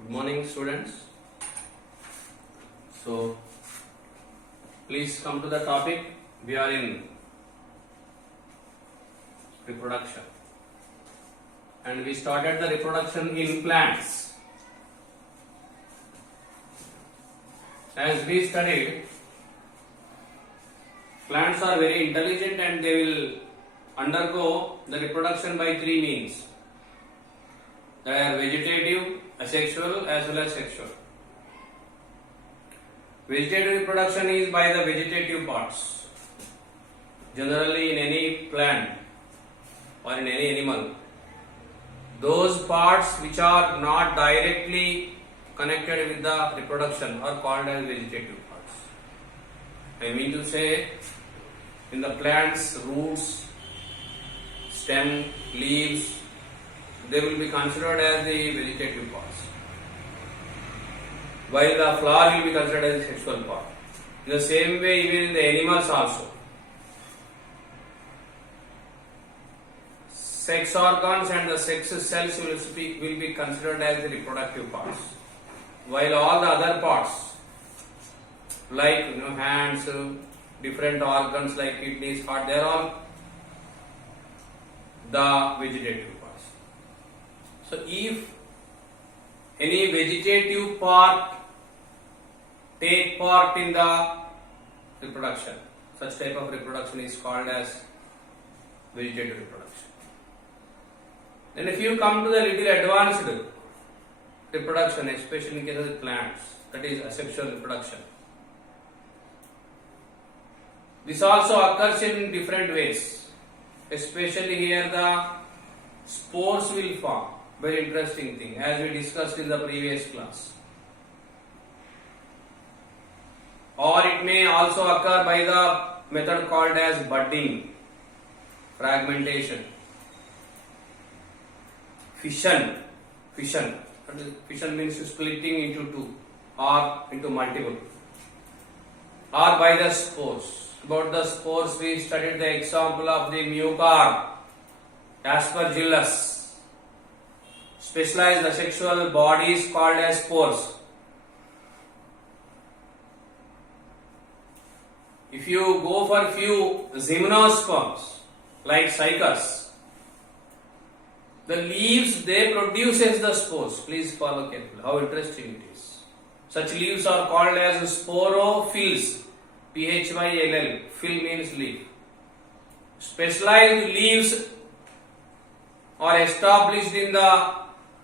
Good morning, students. So, please come to the topic. We are in reproduction, and we started the reproduction in plants. As we studied, plants are very intelligent and they will undergo the reproduction by three means. They are vegetative, asexual as well as sexual. Vegetative reproduction is by the vegetative parts. Generally in any plant or in any animal, those parts which are not directly connected with the reproduction are called as vegetative parts. I mean to say, in the plant's roots, stem, leaves, they will be considered as the vegetative parts, while the flower will be considered as the sexual part. In the same way, even in the animals also, sex organs and the sex cells will be considered as the reproductive parts, while all the other parts like hands, different organs like kidneys, heart, they are all the vegetative parts. So if any vegetative part take part in the reproduction, such type of reproduction is called as vegetative reproduction. Then if you come to the little advanced reproduction, especially in case of the plants, that is asexual reproduction. This also occurs in different ways. Especially here the spores will form. Very interesting thing, as we discussed in the previous class. Or it may also occur by the method called as budding, fragmentation, fission. Fission means splitting into two or into multiple. Or by the spores. About the spores, we studied the example of the mucor, aspergillus. Specialized asexual bodies called as spores. If you go for few gymnosperms like cycas, the leaves they produces the spores. Please follow carefully how interesting it is. Such leaves are called as sporophylls. PHYLL, fill means leaf. Specialized leaves are established in the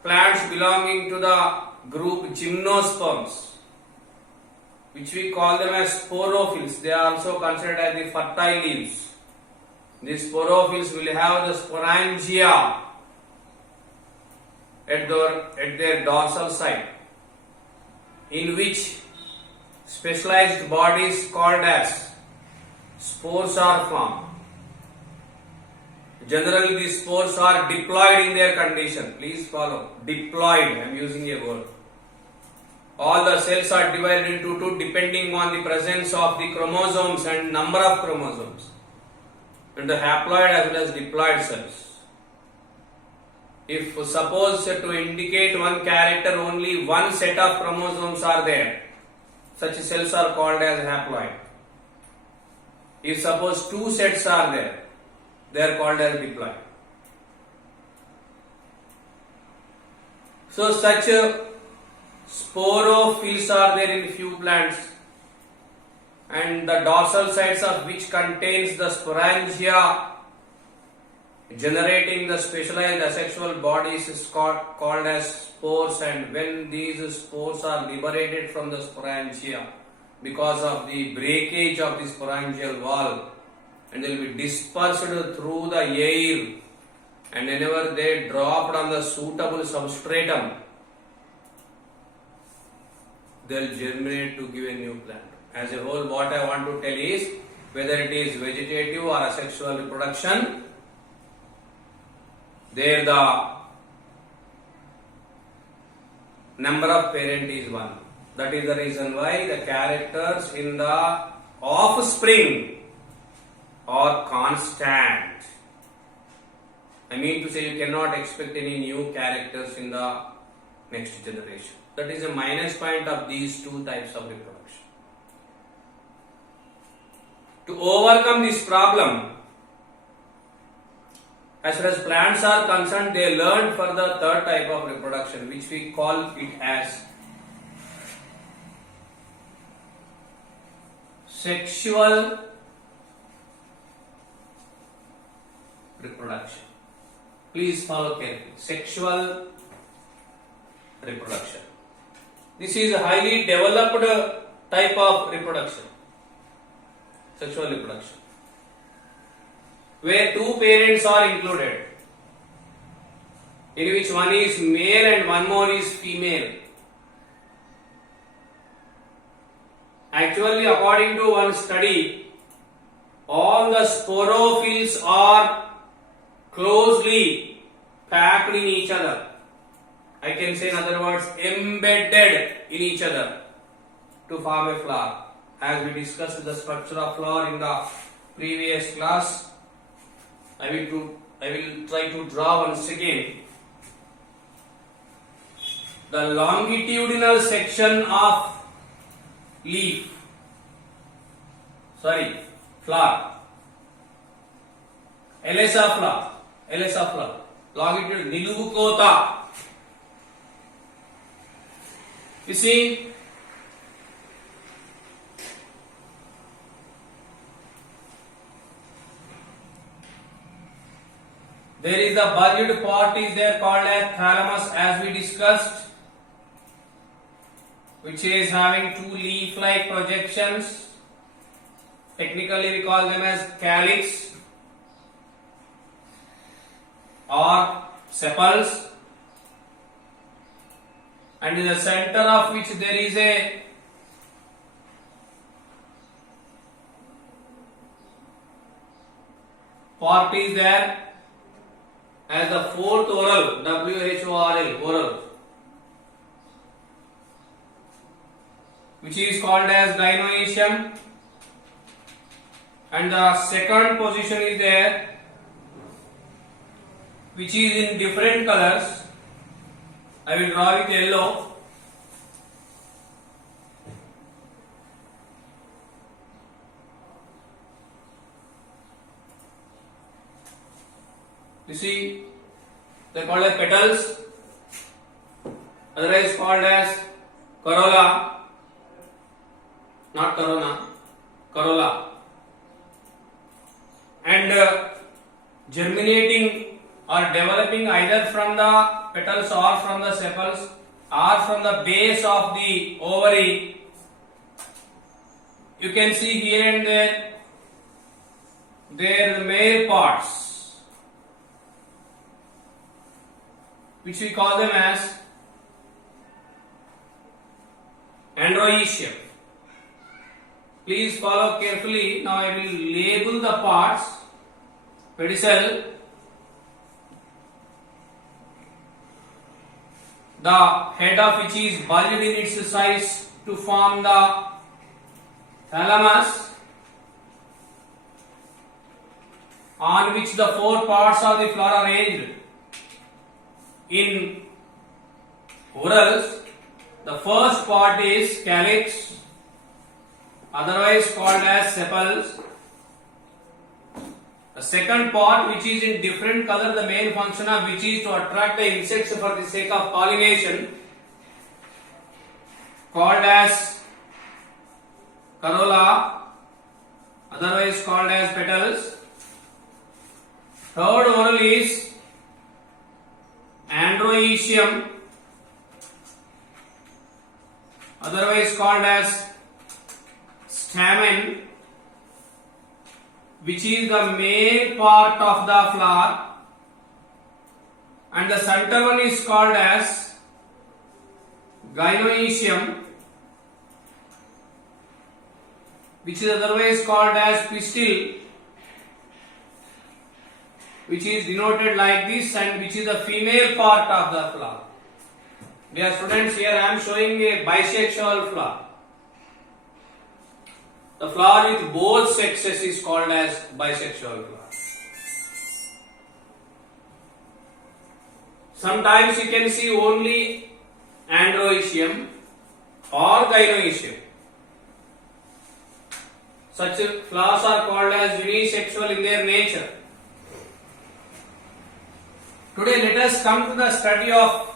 plants belonging to the group gymnosperms, which we call them as sporophylls. They are also considered as the fertile leaves. These sporophylls will have the sporangia at their dorsal side, in which specialized bodies called as spores are formed. Generally, these spores are diploid in their condition. Please follow. Diploid, I am using a word. All the cells are divided into two depending on the presence of the chromosomes and number of chromosomes. And the haploid as well as diploid cells. If suppose to indicate one character, only one set of chromosomes are there, such cells are called as haploid. If suppose two sets are there, they are called as diploid. So such sporophylls are there in few plants, and the dorsal sides of which contains the sporangia generating the specialized asexual bodies is called as spores. And when these spores are liberated from the sporangia because of the breakage of the sporangial wall, and they will be dispersed through the air, and whenever they dropped on the suitable substratum, they will germinate to give a new plant. As a whole, what I want to tell is, whether it is vegetative or asexual reproduction, there the number of parent is one. That is the reason why the characters in the offspring are constant. I mean to say you cannot expect any new characters in the next generation. That is a minus point of these two types of reproduction. To overcome this problem, as far as plants are concerned, they learned for the third type of reproduction, which we call it as sexual reproduction. Please follow carefully. Sexual reproduction. This is a highly developed type of reproduction. Sexual reproduction, where two parents are included, in which one is male and one more is female. Actually, according to one study, all the sporophylls are closely packed in each other. I can say in other words, embedded in each other to form a flower. As we discussed the structure of flower in the previous class, I will try to draw once again. The longitudinal section of flower, Elesa flower, longitude, niluvu kota. You see, there is a bulged part is there called as thalamus, as we discussed, which is having two leaf-like projections. Technically we call them as calyx or sepals, and in the center of which there is a part is there as the fourth whorl, WHORL, whorl, which is called as gynoecium, and the second position is there, which is in different colors. I will draw with yellow. You see, they are called as petals, otherwise called as corolla, not corona, corolla, and germinating or developing either from the petals or from the sepals or from the base of the ovary. You can see here and there, the male parts, which we call them as androecium. Please follow carefully. Now I will label the parts. Pedicel, the head of which is bulged in its size to form the thalamus, on which the four parts of the flower are arranged in whorls. The first part is calyx, otherwise called as sepals. The second part, which is in different color, the main function of which is to attract the insects for the sake of pollination, called as corolla, otherwise called as petals. Third whorl is androecium, otherwise called as stamen, which is the male part of the flower, and the center one is called as gynoecium, which is otherwise called as pistil, which is denoted like this, and which is the female part of the flower. Dear students, here I am showing a bisexual flower. The flower with both sexes is called as bisexual flower. Sometimes you can see only androecium or gynoecium. Such flowers are called as unisexual in their nature. Today let us come to the study of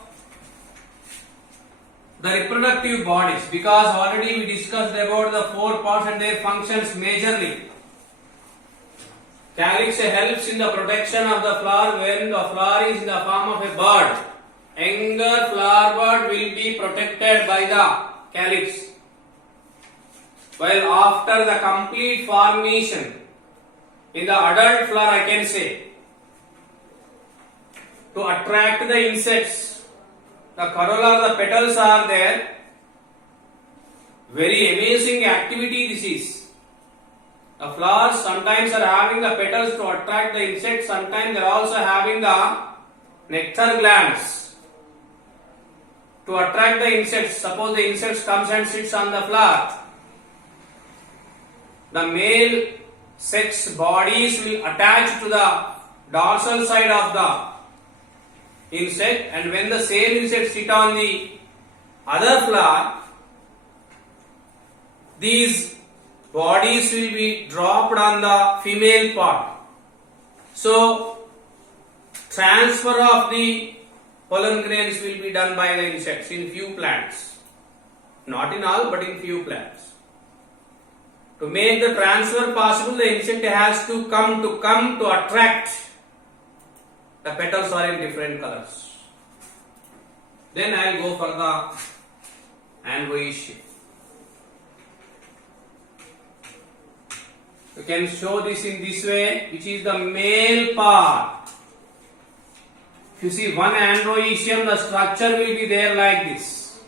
the reproductive bodies, because already we discussed about the four parts and their functions majorly. Calyx helps in the protection of the flower when the flower is in the form of a bird. Younger flower bud will be protected by the calyx. While after the complete formation in the adult flower, I can say, to attract the insects, the corolla, the petals are there. Very amazing activity this is. The flowers sometimes are having the petals to attract the insects, sometimes they are also having the nectar glands to attract the insects. Suppose the insects comes and sits on the flower, the male sex bodies will attach to the dorsal side of the insect, and when the same insect sit on the other flower, these bodies will be dropped on the female part. So transfer of the pollen grains will be done by the insects in few plants, not in all but in few plants. To make the transfer possible, the insect has to come to attract. The petals are in different colors. Then I will go for the androecium. You can show this in this way, which is the male part. If you see one androecium, the structure will be there like this.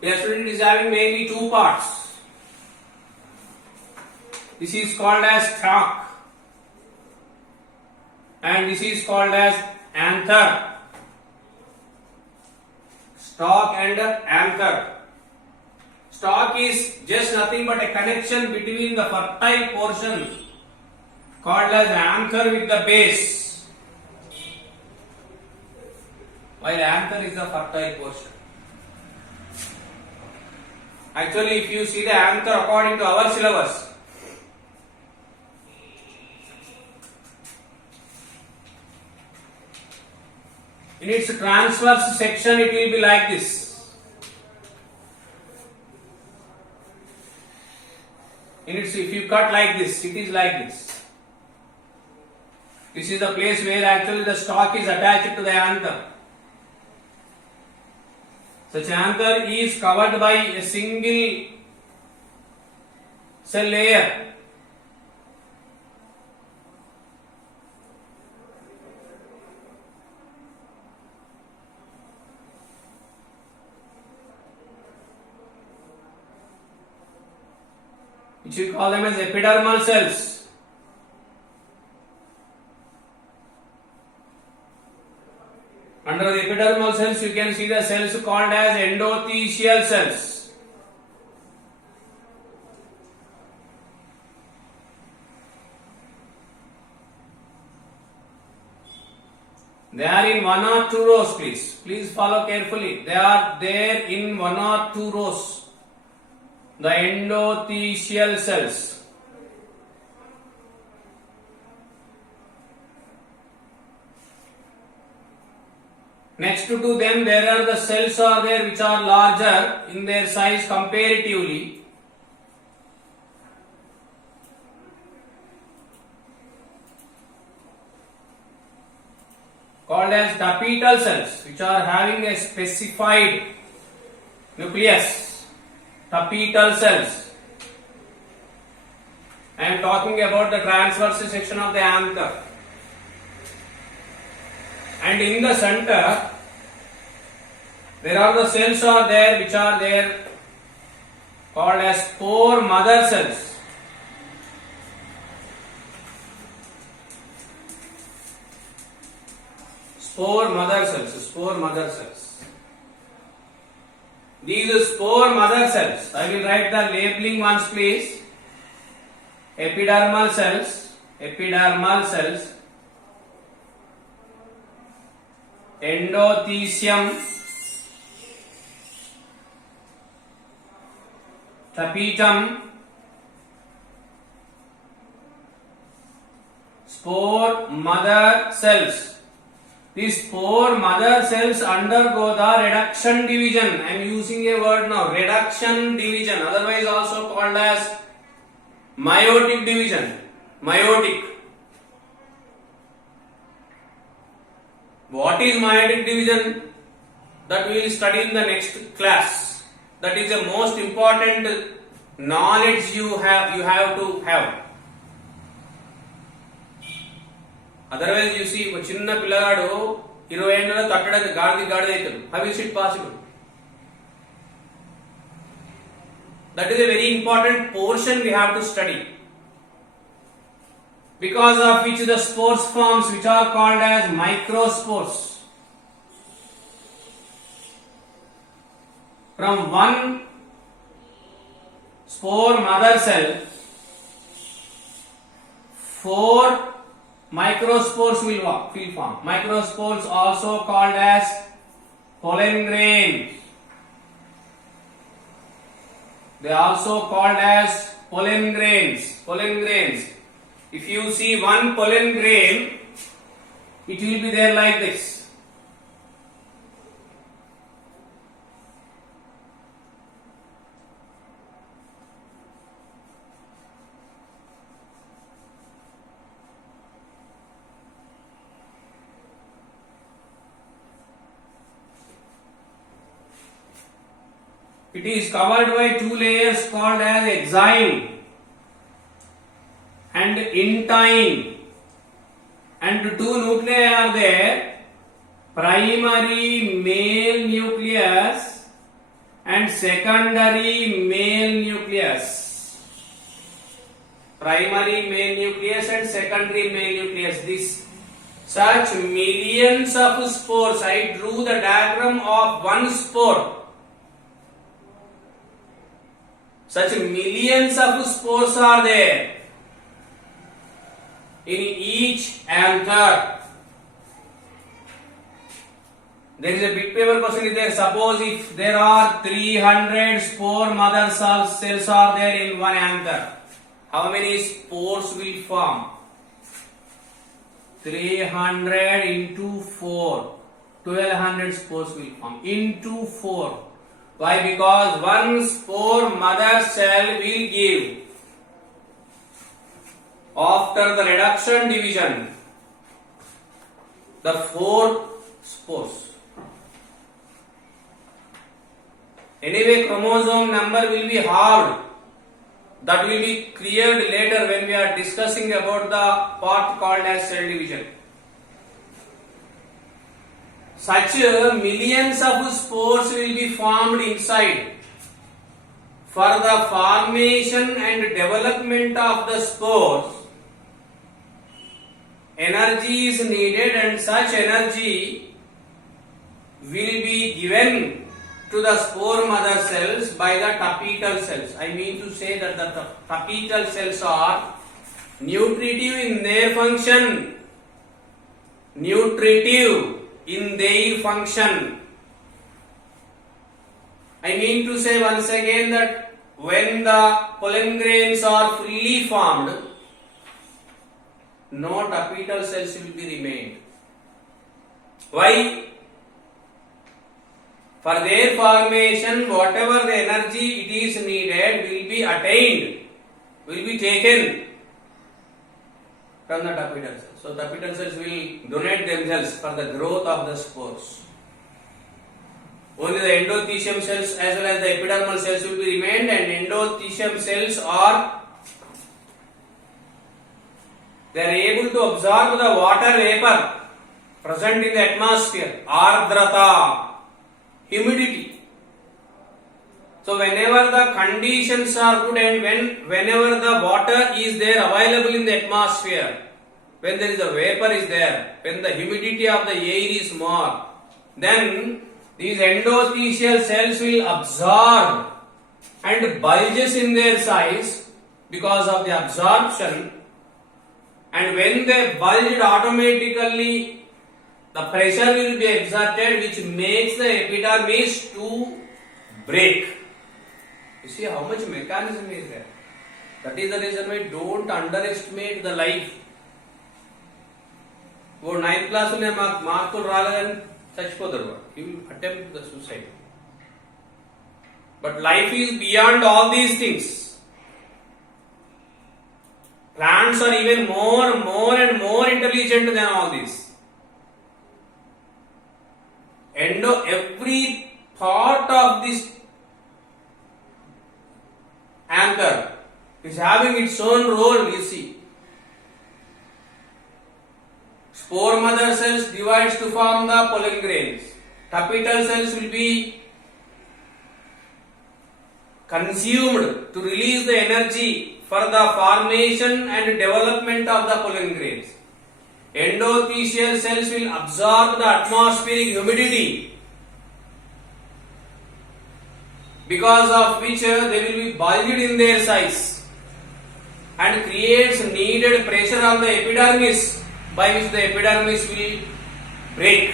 It is having mainly two parts. This is called as stalk, and this is called as anther. Stalk and anther. Stalk is just nothing but a connection between the fertile portion called as anther with the base, while anther is the fertile portion. Actually, if you see the anther according to our syllabus, in its transverse section it will be like this. If you cut like this, it is like this. This is the place where actually the stalk is attached to the anther. Such anther is covered by a single cell layer. Which we call them as epidermal cells. Under the epidermal cells, you can see the cells called as endothelial cells. They are in one or two rows, please. Please follow carefully. They are there in one or two rows. The endothelial cells. Next to them, there are the cells are there which are larger in their size comparatively. Called as tapetal cells, which are having a specified nucleus. Tapetal cells. I am talking about the transverse section of the anther. And in the center, there are the cells are there which are there called as spore mother cells. Spore mother cells, spore mother cells. These spore mother cells, I will write the labeling once please. Epidermal cells, endothecium, tapetum, spore mother cells. These spore mother cells undergo the reduction division. I am using a word now, reduction division, otherwise also called as meiotic division. Meiotic. What is meiotic division? That we will study in the next class. That is the most important knowledge you have to have. Otherwise you see, ఒక చిన్న పిల్లగాడు 20 ఏళ్ళలో తట్టడానికి గాడిద అవుతాడు. How is it possible? That is a very important portion we have to study. Because of which the spores forms, which are called as microspores. From one spore mother cell, 4 microspores will form. Microspores also called as pollen grains. They are also called as pollen grains. Pollen grains. If you see one pollen grain, it will be there like this. It is covered by 2 layers called as exine and intine, and 2 nuclei are there, primary male nucleus and secondary male nucleus. Primary male nucleus and secondary male nucleus. This such millions of spores. I drew the diagram of one spore. Such millions of spores are there in each anther. There is a big paper question is there. Suppose if there are 300 spore mother cells are there in one anther, how many spores will form? 300 into 4, 1200 spores will form into 4. Why? Because one spore mother cell will give, after the reduction division, the 4 spores. Anyway, chromosome number will be halved. That will be cleared later when we are discussing about the part called as cell division. Such millions of spores will be formed inside. For the formation and development of the spores, energy is needed, and such energy will be given to the spore mother cells by the tapetal cells. I mean to say that the tapetal cells are nutritive in their function. Nutritive in their function. I mean to say once again that when the pollen grains are fully formed, no tapetal cells will be remained. Why? For their formation, whatever the energy it is needed will be attained, will be taken from the tapetal cells. So tapetal cells will donate themselves for the growth of the spores. Only the endothecium cells as well as the epidermal cells will be remained, and endothecium cells are able to absorb the water vapor present in the atmosphere, ardrata, humidity. So whenever the conditions are good and whenever the water is there available in the atmosphere, when there is a vapor is there, when the humidity of the air is more, then these endothelial cells will absorb and bulges in their size because of the absorption, and when they bulge, automatically the pressure will be exerted which makes the epidermis to break. You see how much mechanism is there. That is the reason why don't underestimate the life. वो 9th class में మార్కులు రాలేదని చచ్చిపోతారు వాడు. He will attempt the suicide. But life is beyond all these things. Plants are even more and more intelligent than all this. Every part of this anchor is having its own role, you see. Spore mother cells divides to form the pollen grains. Tapetal cells will be consumed to release the energy for the formation and development of the pollen grains. Endothelial cells will absorb the atmospheric humidity, because of which they will be bulged in their size and creates needed pressure on the epidermis, by which the epidermis will break.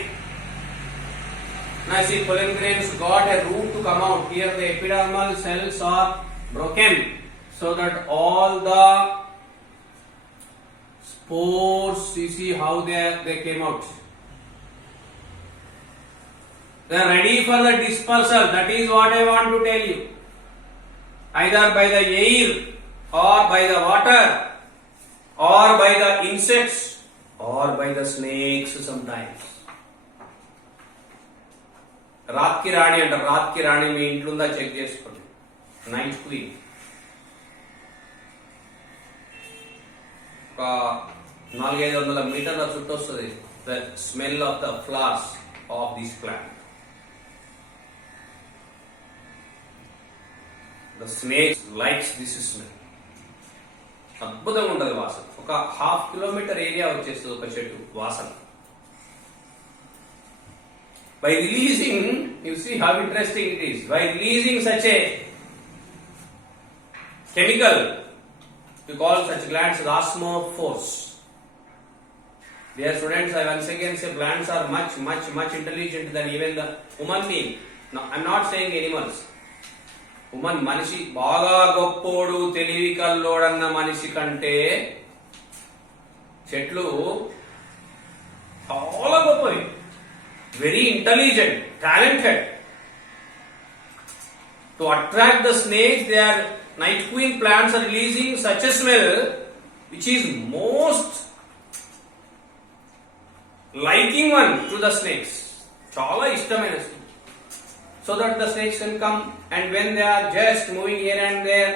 Now see, pollen grains got a route to come out. Here the epidermal cells are broken so that all the spores, you see how they came out. They are ready for the dispersal. That is what I want to tell you. Either by the air or by the water or by the insects or by the snakes sometimes. రాత్ కి రాణి అంటారు. రాత్ కి రాణి మీ ఇంట్లో ఉందా check చేసుకోండి. Night queen. ఒక 400-500 మీటర్ల చుట్టూ వస్తుంది. The smell of the flowers of this plant. The snake likes this smell. అద్భుతంగా ఉంటుంది వాసన. ఒక 1/2 కిలోమీటర్ ఏరియా వచ్చేస్తుంది ఒక చెట్టు వాసన. By releasing, you see how interesting it is. By releasing such a chemical, we call such glands as osmophores. Dear students, I once again say plants are much intelligent than even the human being. No, I am not saying animals. Human manishi baga goppodu తెలివి కల్లోడన్న మనిషి కంటే చెట్లు చాలా గొప్పవి. Very intelligent, talented. To attract the snakes, their night queen plants are releasing such a smell which is most liking one to the snakes. Chala ishtamaina. So that the snakes can come, and when they are just moving here and there,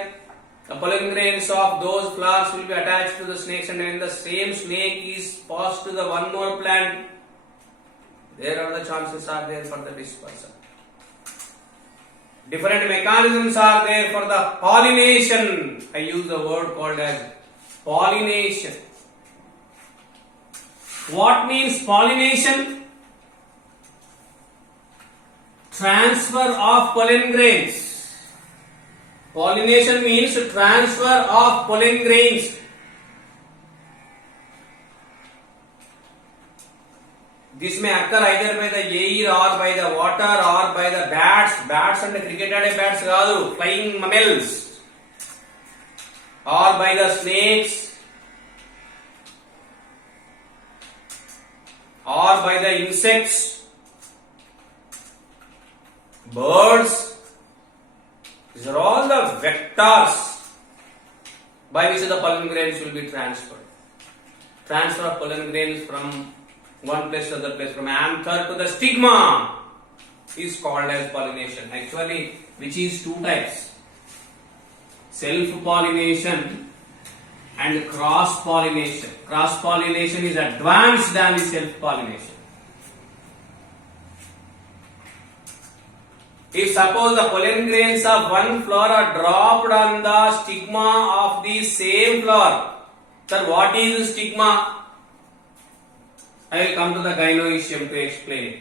the pollen grains of those flowers will be attached to the snakes, and when the same snake is passed to the one more plant, there are the chances are there for the dispersal. Different mechanisms are there for the pollination. I use the word called as pollination. What means pollination? Transfer of pollen grains. Pollination means transfer of pollen grains. This may occur either by the air or by the water or by the bats. Bats and cricket bats kaadu, flying mammals. Or by the snakes. Or by the insects. Birds. These are all the vectors by which the pollen grains will be transferred. Transfer of pollen grains from one place to other place, from anther to the stigma, is called as pollination. Actually, which is two types: self-pollination and cross-pollination. Cross-pollination is advanced than the self-pollination. If suppose the pollen grains of one flower are dropped on the stigma of the same flower, sir, what is the stigma? I will come to the gynoecium to explain it.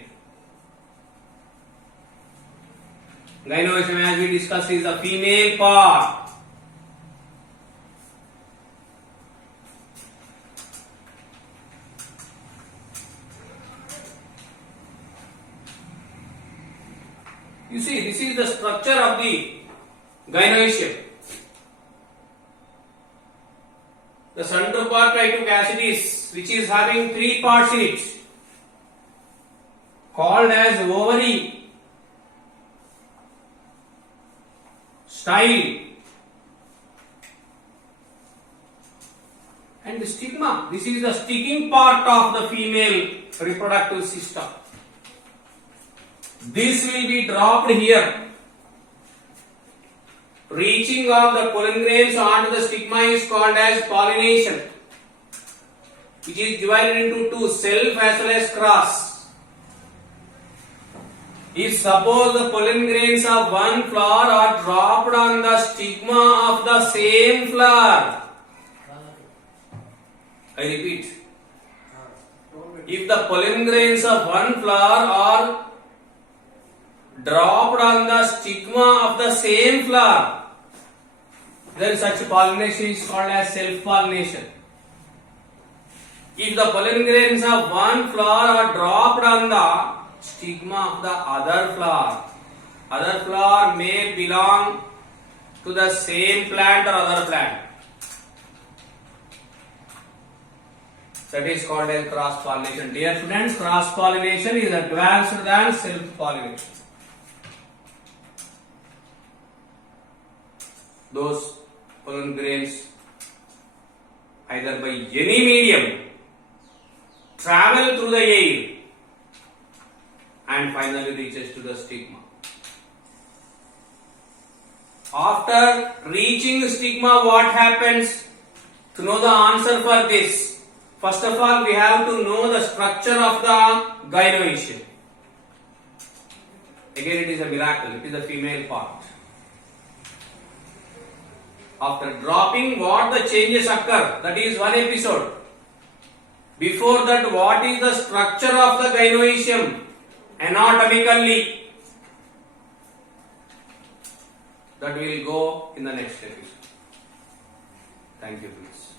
Gynoecium, as we discussed, is the female part. You see, this is the structure of the gynoecium. The centropartite acid is, which is having 3 parts in it, called as ovary, style, and the stigma. This is the sticking part of the female reproductive system. This will be dropped here. Reaching of the pollen grains onto the stigma is called as pollination, which is divided into 2, self as well as cross. If suppose the pollen grains of one flower are dropped on the stigma of the same flower, I repeat, if the pollen grains of one flower are dropped on the stigma of the same flower, then such pollination is called as self-pollination. If the pollen grains of one flower are dropped on the stigma of the other flower may belong to the same plant or other plant. That is called as cross-pollination. Dear students, cross-pollination is advanced than self-pollination. Those pollen grains, either by any medium, travel through the air and finally reaches to the stigma. After reaching the stigma, what happens? To know the answer for this, first of all we have to know the structure of the gynoecium. Again, it is a miracle, it is the female part. After dropping, what the changes occur? That is one episode. Before that, what is the structure of the gynoecium anatomically? That will go in the next episode. Thank you, please.